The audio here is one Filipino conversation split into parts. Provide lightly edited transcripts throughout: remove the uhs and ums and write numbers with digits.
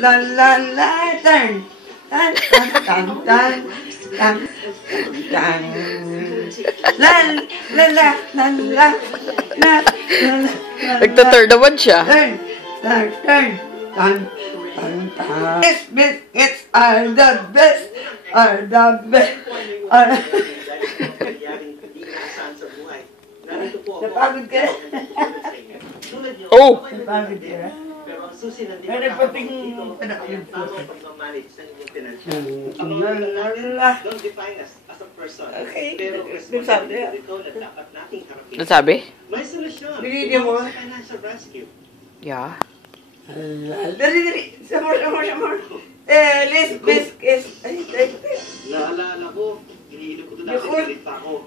La la la, turn. Tan tan tan tan tan tan. La la la la la la la. Nagtaturn naman siya. Turn, turn, turn, tan tan tan. These biscuits are the best, are the best, are. Napagod ka? Oh! Napagod ka? Pero nagpating panakayod po. Okay. Sabi niya. Ano sabi? Binigyan mo? Yeah. Dali. Samor. Let's biscuits. Ay. Naalala ko, iniinom ko ito dati galit pa ako.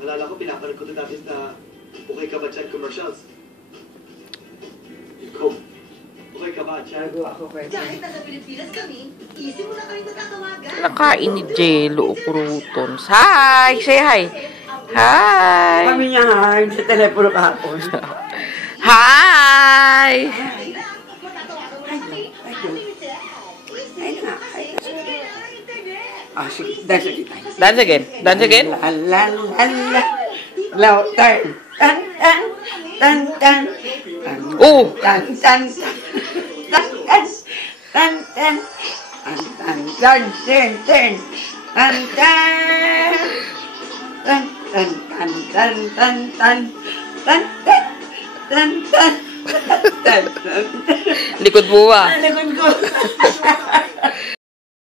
Naalala ko, pinapanood ko ito dati sa Okay Ka Ba Chan commercials. Ikaw, Okay Ka Ba Chan? Kahit nasa Pilipinas kami, easy mo na kami matatawagan. Nakain ni Jello Crutons. Hi! Say hi! Hi! Kami niya hain sa telepono kahapon. Hi! Ah, sige. Dance again. Dance again. Dance again. La la la la. Low turn. Tan tan tan tan. Oh! Tan tan tan. Tan tan tan tan. Tan tan turn. Tan tan. Tan tan tan tan tan tan. Tan tan tan tan. Tan tan. Likod mo ba? Likod ko.